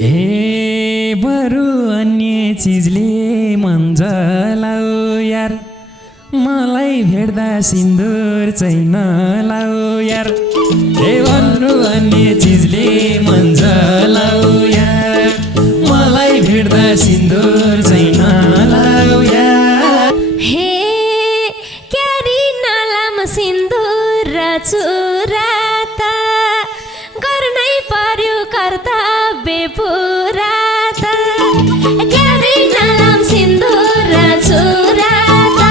हे बरु अन्य चिजले मन जलाऊ यार, मलाई भेट्दा सिन्दुर चाहिँ नलाऊ यार। हे बरु अन्य चिजले मन जलाऊ यार, मलाई भेट्दा सिन्दुर चाहिँ नलाऊ यार। हे क्यारी नलाम सिन्दुर र चुरा त गर्नै पर्यो कर्तव्य पुरा त। क्यारी नलाम सिन्दुर र चुरा त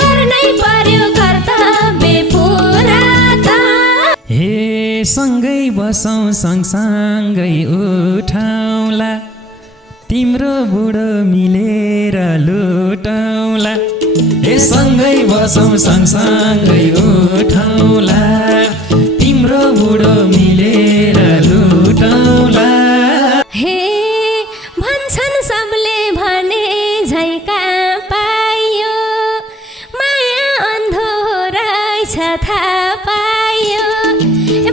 गर्नै पर्यो कर्तव्य पुरा त। हे सँगै बसौँ सँगसँगै उठाउँला, तिम्रो बुढो मिलेर लुटाउँला। हे सँगै बसौँ सँगसँगै उठाउँला, तिम्रो बुढो मिलेर लुटाउँला। हे भन्छन् सबले भने झैका पाइयो, माया अन्धो रहेछ थाहा पाइयो।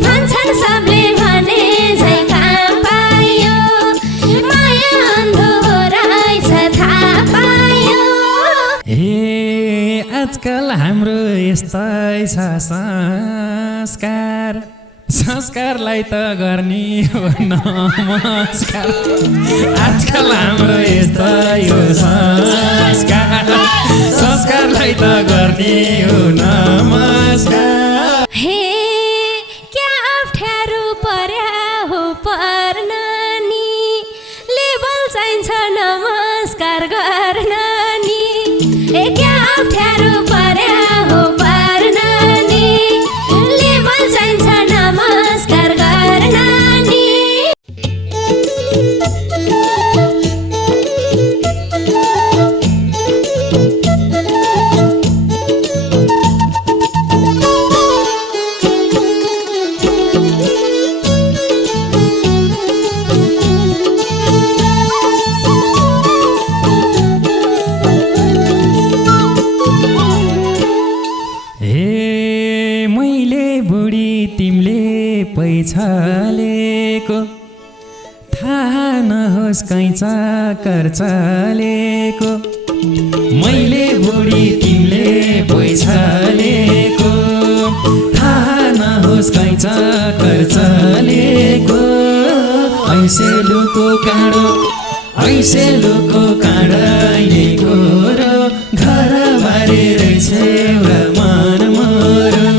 भन्छन् सबले भने झैका पाइयो, माया अन्धो रहेछ थाहा पाइयो। हे आजकल हाम्रो यस्तै छ संस्कार, संस्कारलाई त गर्ने हो नमस्कार। आजकल हाम्रो यस्तै हो संस्कार, संस्कारलाई त गर्ने हो नमस्कार। हे क्या अप्ठ्यारो पर्या हो पर्न नि, लेबल चाहिन्छ नमस्कार गर्न नि। ए क्या अप्ठ्यारो पर्या हो पर्न नि, लेबल चाहिन्छ नमस्कार गर्न नि। हे मैले बुढी तिमीले पैछालेको, थाहा नहोस् कहीँ चाकर चलेको। मैले बुढी तिमीले पैछालेको, थाहा नहोस् कहीँ चाकर चलेको। ऐसे लुको काँडो, ऐसे लुको काँडैले गोरो, घर बारे रहेछ एउटा मन मोरो।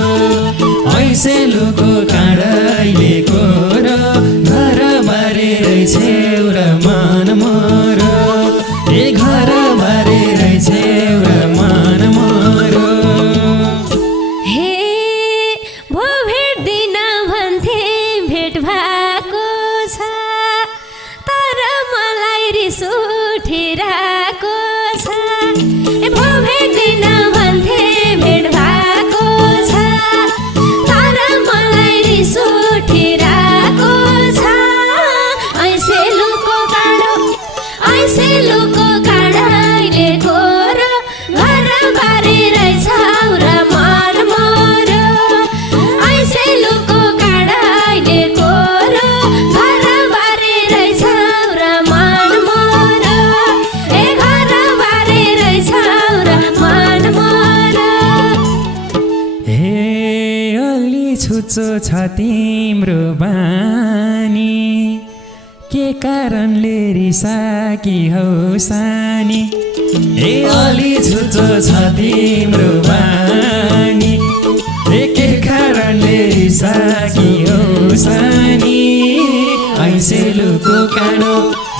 ऐसे लुको काँडैले गोरो, घर बारे रहेछ एउटा मन मोरो। ए घर बारे रहेछ एउटा मन मोरो। हे भो भेट्दिन भन्थे भेट भएको छ, तर मलाई रिस उठिरहेको छ। ए भो भेट्दिन भन्थे भेट भएको छ, तर मलाई रिस उठिरहेको छ। ऐसे लुको काँडो, ऐसे लुको काँडैले गोरो, घर बारे रहेछ र मन मोरो। ऐसे लुको काँडैले गोरो, घर बारे रहेछ र मन मोरो। ए घर बारे रहेछ र मन मोरो। हे अलि छुच्चो छ तिम्रो बानी, के कारणले रिसाकी हौ सानी। ए अलि छुच्चो छ तिम्रो बानी, के कारणले रिसाकी हौ सानी। ऐसे लुको काँडो,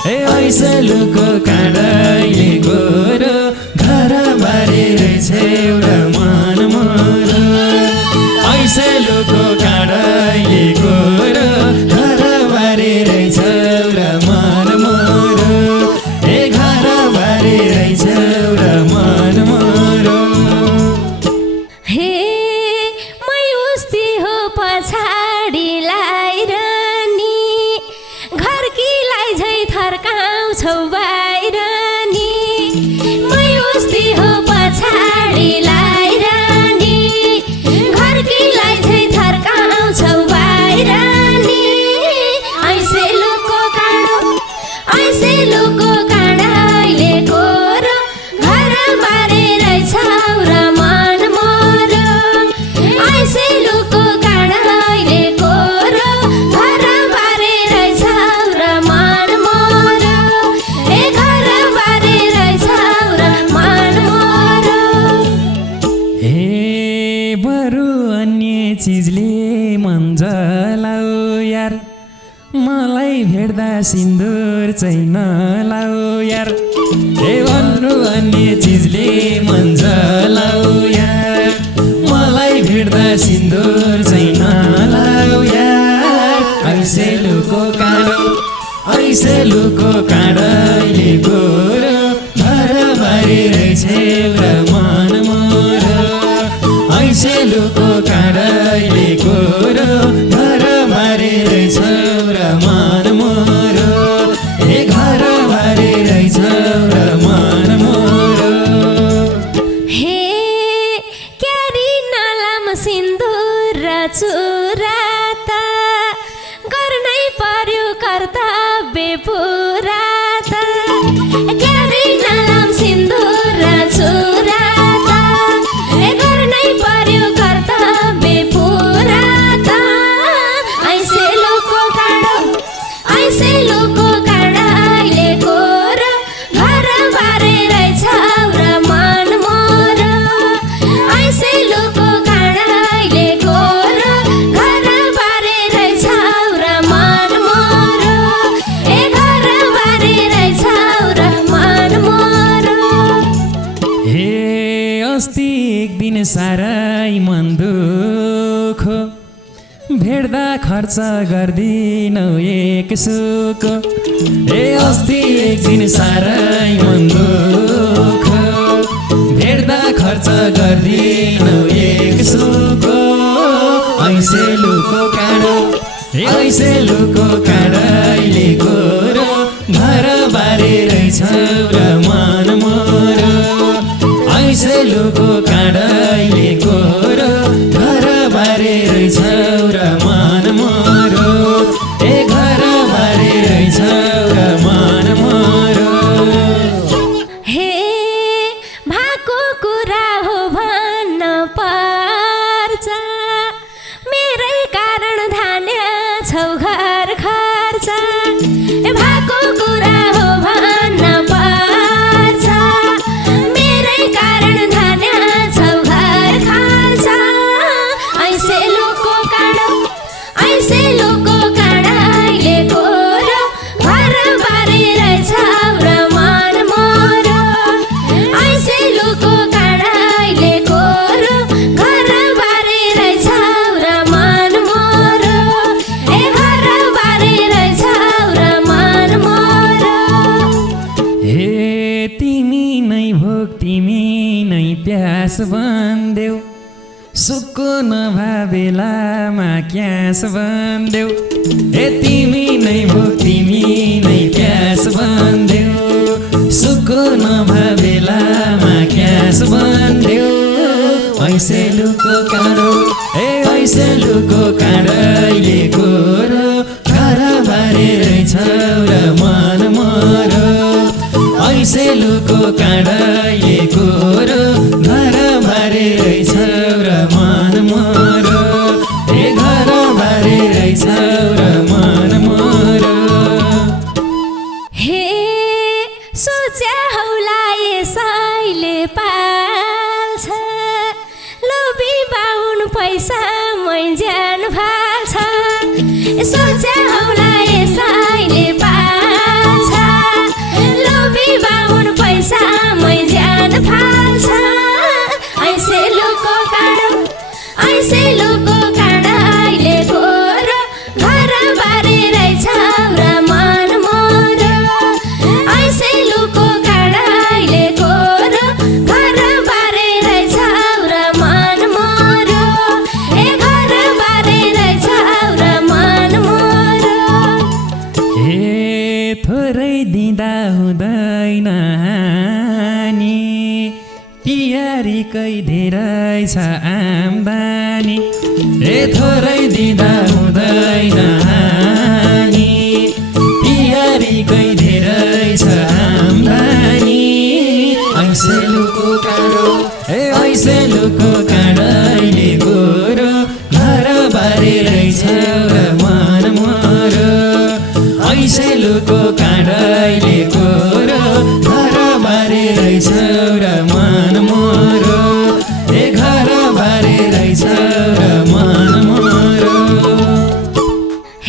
ऐसे लुको काँडैले गोरो, घर बारे रहेछ एउटा मन मोरो। ऐसे लुको काँडैले गोरो, घर बारे रहेछ एउटा मन मोरो। ए घर बारे रहेछ एउटा मन मोरो। हे मै उस्ती हो पछाडिलाई रानी, घरकीलाई झै थर्काउँछौ बाहिर नि। मै उस्ती हो पछाडिलाई रानी, घरकीलाई झै थर्काउँछौ बाहिर नि। ऐसे लुको काँडो, भेट्दा सिन्दुर चाहिँ नलाऊ यार ए भन्नु भन्ने चिजले मन जलाऊ यार मलाई भेट्दा सिन्दुर चाहिँ नलाऊ यार ऐसे लुको काँडैले गोरो भरभरि रहेछ र मन मोरो ऐसे लुको काँडैले गोरो भरभरि रहेछ र मन मोरो ए घरभरि रहेछ र मन मोरो हे क्यारी नालाम सिन्दुर र चुरा त गर्नै पर्यो कर्तव्य पुरा त क्यारी नालाम सिन्दुर र चुरा त गर्नै पर्यो कर्तव्य पुरा त ऐसे लोको काँडैले गोरो घरबारे रहेछ र मन मोरो ऐसे लोको काँडैले गोरो घरबारे रहेछ र मन मोरो ए घरबारे रहेछ र मन मोरो हे अस्ति एक दिन साह्रै मन दुखो भेट्दा खर्च गर्दिनौ एक सुको ए अस्ति एक दिन साह्रै मन दुखो भेट्दा खर्च गर्दिनौ एक सुको ऐसे लुको काँडैले गोरो घरबारे रहेछ र मन मोरो ऐसे लुको काँडैले गोरो घरबारे रहेछ र मन मोरो ए घरबारे रहेछ र मन मोरो हे भएको कुरा हो भन्न पर्छ मेरै कारण धान्य छौ घर खर्च भएको कुरा हो भन्न पर्छ मेरै कारण धान्य छौ घर खर्च ऐसे लोको काँडैले गोरो घरबारे रहेछ र मन मोरो ऐसे लोको काँडैले गोरो घरबारे रहेछ र मन मोरो ए घरबारे रहेछ र मन मोरो हे तिमी नै भोक तिमी नै प्यास बन्देऊ सुक्को नभावेलामा क्यास बन्देऊ ए तिमी नै भोक तिमी नै प्यास बन्देऊ सुक्को नभावेलामा क्यास बन्देऊ ऐसे लुको काँडैले गोरो घरबारे रहेछ र मन मोरो ऐसे लुको काँडैले गोरो घरबारे रहेछ र मन मोरो ए घरबारे रहेछ र मन मोरो हे सोच्या हौला यसैले पाल्छ लोभी बाहुन पैसा मै ज्यान फाल्छ सोच्या हौला यसैले पाल्छ लोभी बाहुन पैसा मै ज्यान फाल्छ ऐसे लोको काँडैले गोरो घरबारे रहेछ र मन मोरो ऐसे लोको काँडैले गोरो घरबारे रहेछ र मन मोरो ए घरबारे रहेछ र मन मोरो हे थोरै दिँदा हुँदैन हानि तिहारीकै धेरै छ आम्दानी ए थोरै दिँदा हुँदैन हानि तिहारीकै धेरै छ आम्दानी ऐसे लुको काँडैले गोरो घरबारे रहेछ र मन मोरो ऐसे लुको काँडैले गोरो घरबारे रहेछ र मन मोरो ए घरबारे रहेछ र मन मोरो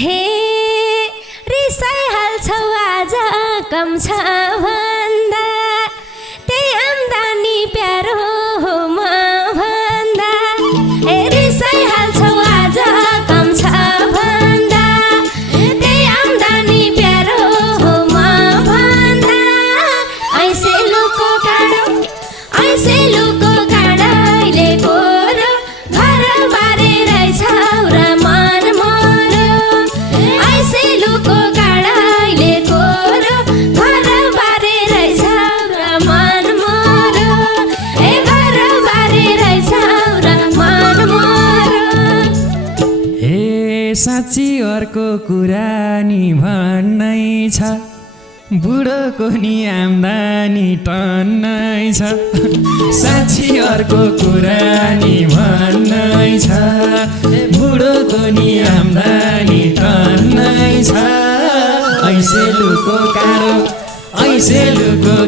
हे रिसाइ रिसाइहाल्छौ आज कम छ भन्दा त्यही आम्दानी प्यारो हो म भन्दा रिसाइहाल्छौ आज कम छ भन्दा त्यही आम्दानी प्यारो हो म भन्दा ऐसेलुको काँडैले गोरो घर बारे रहेछौ र मन मोरो ऐसेलुको काँडैले गोरो घर बारे रहेछौ र मन मोरो घर बारे रहेछौ र मन मोरो हे साँच्ची अर्को कुरा नि भन्नै छ बुढोको नि आम्दानी टन्नै छ साँच्ची अर्को कुरा नि भन्नै छ बुढोको नि आम्दानी टन्नै छ ऐसेलुको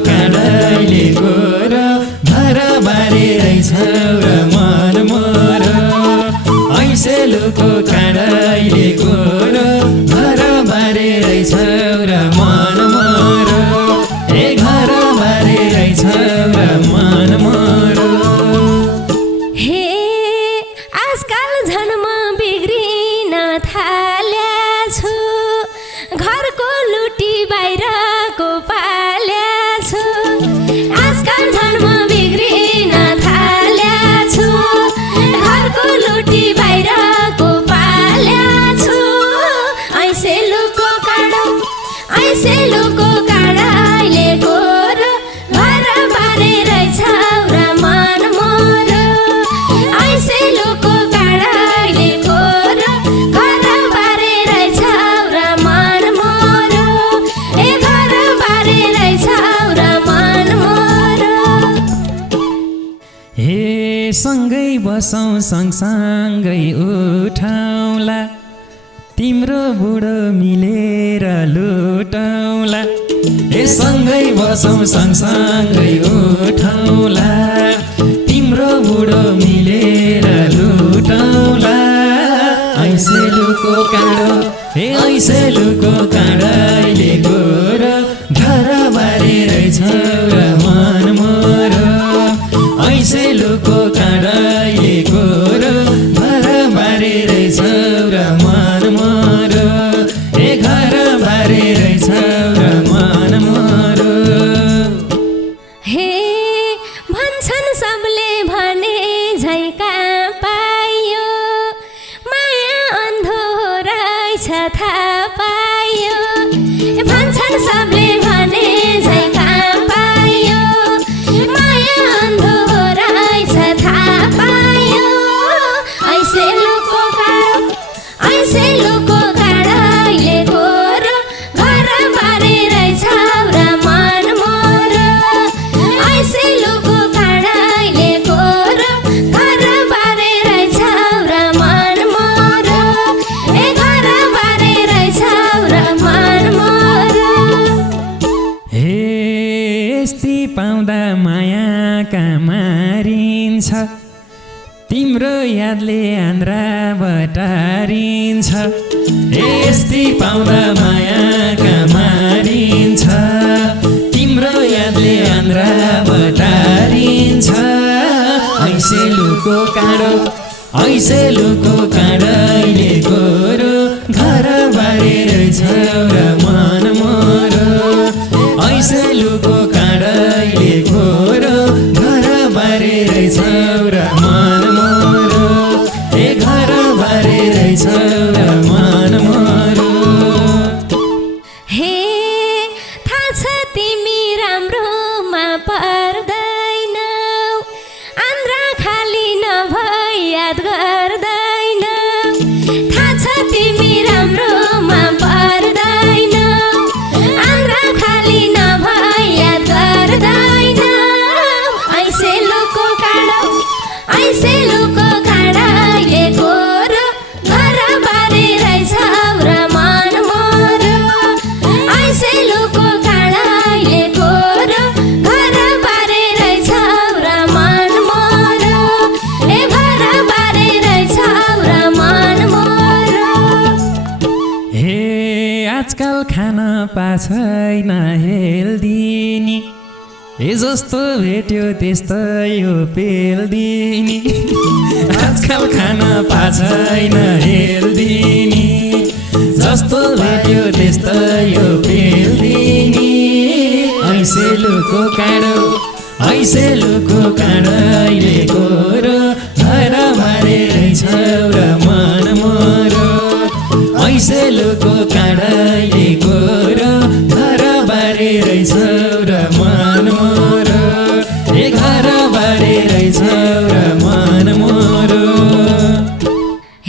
काँडैले गोरो घर बारे रहेछौ र मन मोरो ऐसेलुको काँडैले गोरो घर बारे रहेछौ र मन मोरो घर बारे रहेछौ र मन मोरो हे आजकल झन् म बिग्रिन थालेछु घरको लुटी बाहिरको पालेछु आजकल झन् म बिग्रिन थालेछु घरको लुटी बाहिरको पालेछु ऐसेलुको काँडैले गोरो घर बारे रहेछौ र मन मोरो ऐसेलुको काँडैले गोरो घर बारे रहेछौ र मन मोरो घर बारे रहेछौ र मन मोरो हे सँगै बसौँ सँगसँगै उठाउँला तिम्रो बुढो मिलेर लुटाउँला हे सँगै बसौँ सँगसँगै उठाउँला तिम्रो बुढो मिलेर लुटाउँला ऐसेलुको काँडैले गोरो घर बारे रहेछौ र मन मोरो ऐसेलुको काँडैले गोरो घर बारे रहेछौ र मन मोरो घर बारे रहेछौ र मन मोरो हे भन्छन् सबले भने झैका पायो माया अन्धो रहेछ थाहा पायो भन्छन् सबले भने झैका पायो माया अन्धो रहेछ थाहा पायो ऐसेलुको काँडैले गोरो घर बारे रहेछौ र मन मोरो ऐसेलुको काँडैले गोरो घर बारे रहेछौ र मन मोरो घर बारे रहेछौ र मन मोरो हे यस्ती पाउँदा मायाका मारिन्छ तिम्रो यादले आन्द्रा बटारिन्छ यस्ती पाउँदा मायाका मारिन्छ तिम्रो यादले आन्द्रा बटारिन्छ ऐसेलुको काँडैले गोरो घर बारे रहेछौ र मन मोरो ऐसेलुको काँडैले गोरो घर बारे रहेछौ र मन मोरो घर बारे रहेछौ र मन मोरो हे थाहा छ तिमी राम्रोमा पर्दैनौ आन्द्रा खाली नभई याद गर्दैनौ थाहा छ तिमी राम्रोमा पर्दैनौ आन्द्रा खाली नभई याद गर्दैनौ ऐसेलुको काँडैले गोरो घर बारे रहेछौ र मन मोरो ऐसेलुको काँडैले खान पाछैन हेल्दिनी ए जस्तो भेट्यो त्यस्तै हो पेल्दिनी आजकल खान पाछैन हेल्दिनी जस्तो भेट्यो त्यस्तै हो पेल्दिनी ऐसे लुको काँडैले गोरो घर मारे रहेछ र मन मोरो ऐसे लुको काँडैले गोरो घर बारे रहेछ र मन मोरो ए घर बारे रहेछ र मन मोरो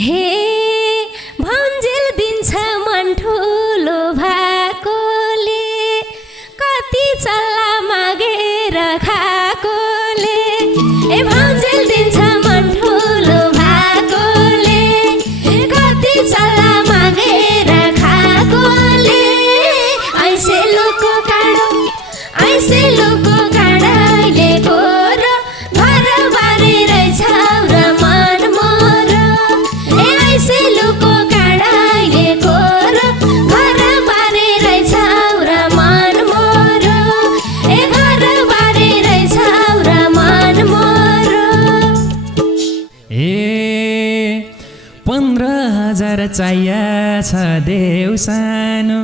हे भन्जेल दिन्छ मन ठुलो भएकोले कति चल्ला मागेर खाएकोले ए भन्जेल दिन्छ मन ठुलो भएकोले कति चल्ला मागेर खाएकोले ऐसे लुको काँडैले गोरो घर बारे रहेछ र मन मोरो ए ऐसे लुको काँडैले गोरो घर बारे रहेछ र मन मोरो ए घर बारे रहेछ र मन मोरो ए 15,000 चाहिया छ देउ सानो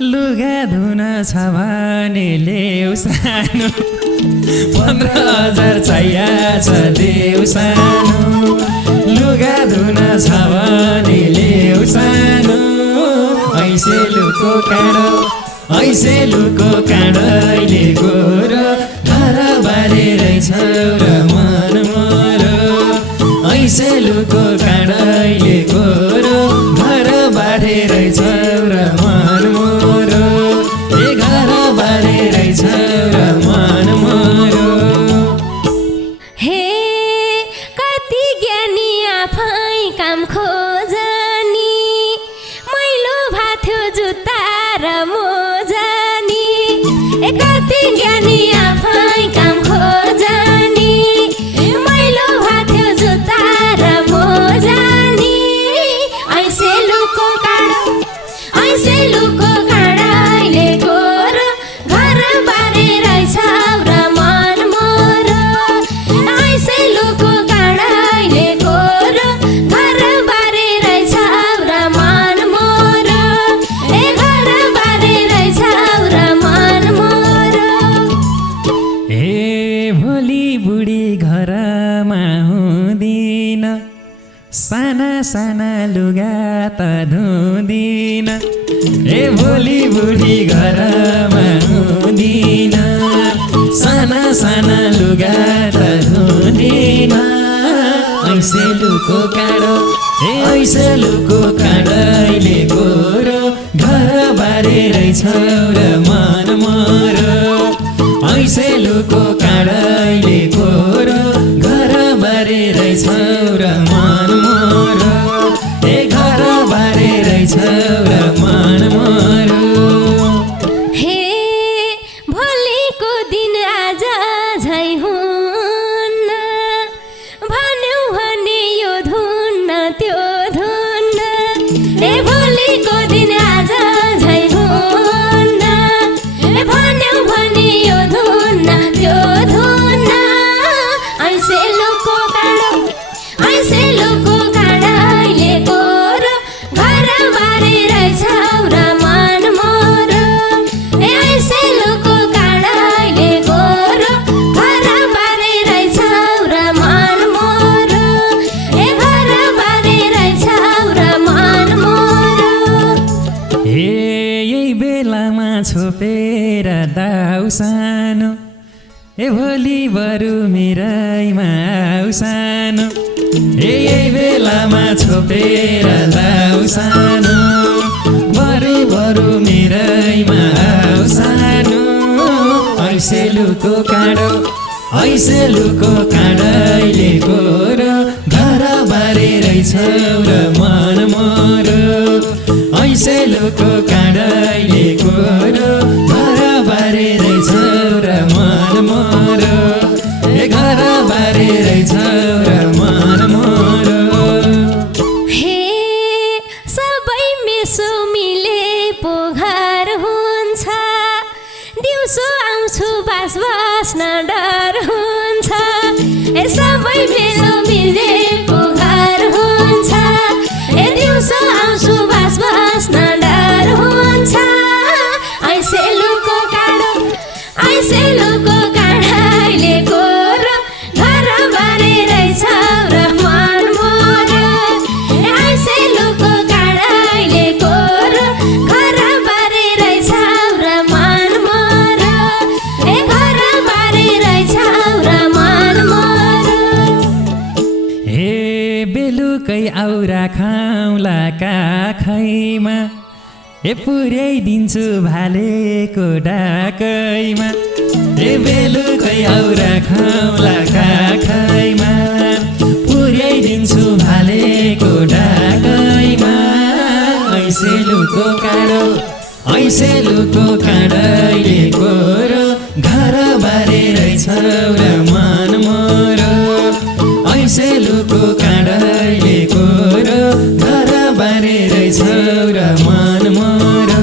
लुगा धुन छ भने लेउ सानो 15,000 चाहिया छ देउ सानो लुगा धुन छ भने लेउ सानो ऐसे लुको काँडैले गोरो घर बारे रहेछ र मन मोरो ऐसे लुको काँडैले गोरो घर बारे रहेछ र मन मोरो ए घर बारे रहेछ र मन मोरो हे कति ज्ञानी आफै काम खोजनी मैलो भाथ्यो जुत्ता र मोजानी ए कति ज्ञानी आफै काम खोजनी मैलो भाथ्यो जुत्ता र मोजानी ऐसे लुको काँडैले गोरो घर बारे रहेछ र मन मोरो ऐसे लुको काँडैले गोरो घर बारे रहेछ र मन मोरो ए घर बारे रहेछ र मन मोरो ए भोलि बुढी घरमा हुँदिन साना साना लुगा त धुँदिन ए भोलि बुढी घरमा हुँदिन साना साना लुगा त धुँदिन ऐसे लुको काँडैले गोरो घर बारे रहेछ र मन मोरो ऐसे लुको काँडैले गोरो घर बारे रहेछ र मन मोरो ए घर बारे रहेछ र मन मोरो हे भोलिको दिन आज झै हुन्न भन्यौ भने यो धुन्न त्यो धुन्न ए भोलिको दिन आज झै हुन्न भन्यौ भने यो धुन्न त्यो धुन्न ऐसे लुको काँडैले गोरो घर बारे रहेछ र मन मोरो ए ऐसे लुको काँडैले गोरो घर बारे रहेछ र मन मोरो ए घर बारे रहेछ र मन मोरो ए यही बेलामा छोपेर दाउ सानो ए भोलि बरु मेरैमा आउ सानो ए यही बेलामा छोपेर दाउ सानो बरु मेरैमा आउ सानो ऐसे लुको काँडैले गोरो घर बारे रहेछ र मन मोरो ऐसे लुको काँडैले गोरो घर बारे रहेछ र मन मोरो ए घर बारे रहेछ र मन मोरो हे सबै मेसो मिले पो घर बास बास्न डर हुन्छ ए सबै बेलो मिलेको घर हुन्छ ए दिउँसो आउँछु बास बास्न डर हुन्छ ऐसेलुको काँडो ऐसेलुको काँडाले गोरो घर बारे रहेछ र मन मोरो ऐसेलुको काँडाले गोरो घर बारे रहेछ र मन मोरो ए घर बारे रहेछ र मन मोरो हे बेलुकै आउरा खाउँला काखैमा ए पुर्याइदिन्छु भालेको डाकैमा ए बेलुकै आउरा खाउँला काखैमा पुर्याइदिन्छु भालेको डाकैमा ऐसेलुको काँडो ऐसेलुको काँडैले गोरो घर बारे रहेछ र मन मोरो ऐसेलुको काँडैले गोरो घर बारे रहेछ र मन मोरो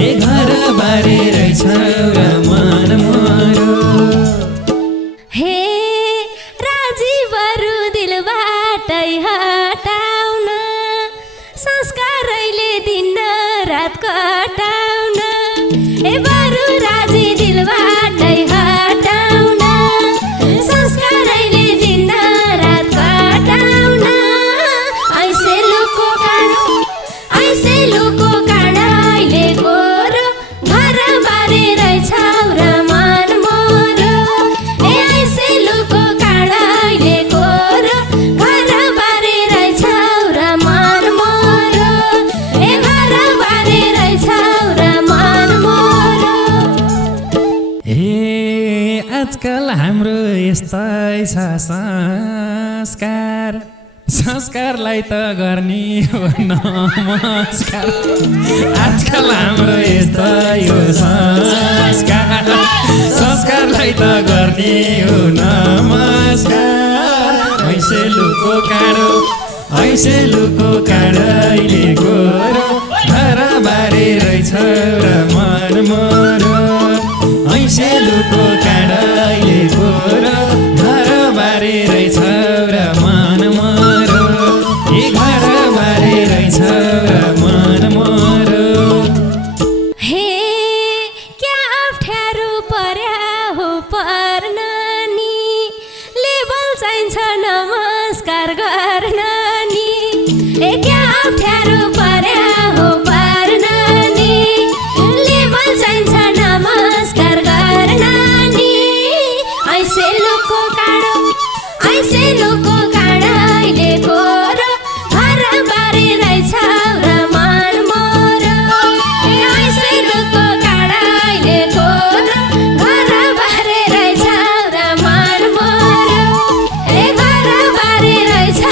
ए घर बारे रहेछ र मन मोरो हे राजीवहरू दिलबाटै हटाउन संस्कारैले दिन रात कटाउन ए बरु राजी दिलबाटै हटाउन संस्कारैले दिन रात कटाउन ऐसेलुको काँडो ऐसेलुको काँडाले गोरो घर बारे रहेछ र मन मोरो ए ऐसेलुको काँडाले गोरो घर बारे रहेछ र मन मोरो ए घर बारे रहेछ र मन मोरो हे आजकल हाम्रो यस्तै छ संस्कार संस्कारलाई त गर्ने हो नमस्कार आजकल हाम्रो यस्तै हो संस्कार संस्कारलाई त गर्ने हो नमस्कार ऐसेलुको काँडो ऐसेलुको काँडैले गोरो घर बारे रहेछ र मन मोरो ऐसेलुको काँडैले गोरो घर बारे रहेछ र मन मोरो ए घर बारे रहेछ र मन मोरो हे क्या अप्ठ्यारो पर्या हो पर्न नि लेबल चाहिन्छ नमस्कार गर्न नि ए क्या अप्ठ्यारो पर्या हो पर्न नि लेबल चाहिन्छ नमस्कार गर्न नि ऐसेलुको काँडो ऐसेलुको काँडाले गोरो घर बारे रहेछ र मन मोरो ऐसेलुको काँडाले गोरो घर बारे रहेछ र मन मोरो ए घर बारे रहेछ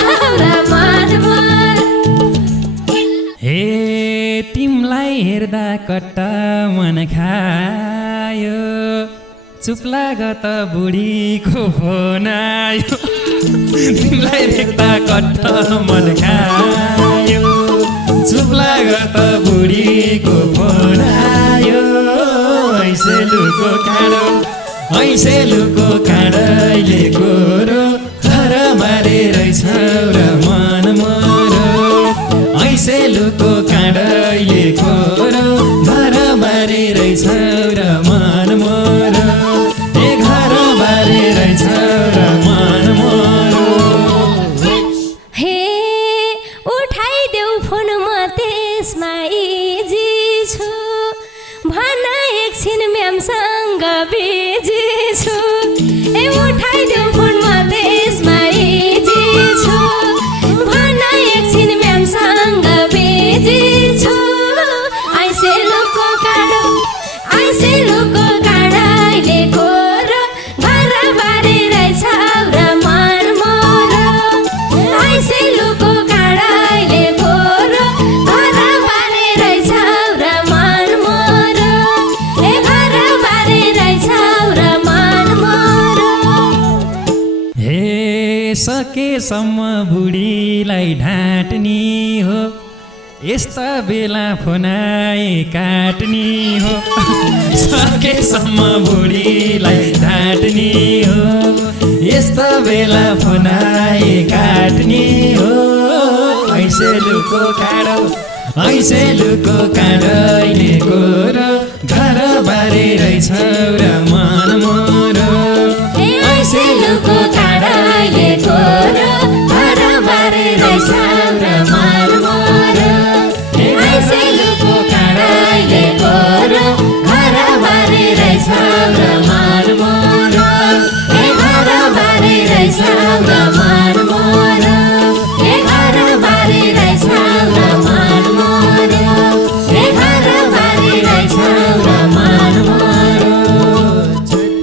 र मन मोरो हे तिमलाई हेर्दा कट्टा मन खायो चुप लाग त बुढीको फोन आयो तिमीलाई देख्दा कट्टा मन खायो चुप लाग त बुढीको फोन आयो ऐसेलुको काँडो ऐसेलुको काँडैले गोरो घर बारे रहेछ र मन मोरो ऐसेलुको काँडैले गोरो घर बारे रहेछ र मन मोरो ए घर बारे रहेछ र मन मोरो हे उठाइदेऊ फोन म त्यसमा इजी छु भन एकछिन म्यामसँग बिजी छु ए उठाइदेऊ फोन म त्यसमा इजी छु भन एकछिन म्यामसँग बिजी छु ऐसेलुको काँडो ऐसेलुको काँडाले गोरो घर बारे रहेछ र मन मोरो ऐसेलुको काँडाले गोरो घर बारे रहेछ र मन मोरो ए घर बारे रहेछ र मन मोरो हे सकेसम्म बुढीलाई ढाँट्ने हो यस्ता बेला फोनाए काट्ने हो सकेसम्म बुढीलाई ढाँट्ने हो यस्तो बेला फुनाए काट्ने हो ऐसे लुको काँडैले कोरो घर बारे रहेछ र मन मोरो ऐसे लुको काँडैले कोरो घर बारे रहेछ र मन मोरो ऐसे लुको काँडैले कोरो घर बारे रहेछ र मन मोरो घर बारे रहेछ र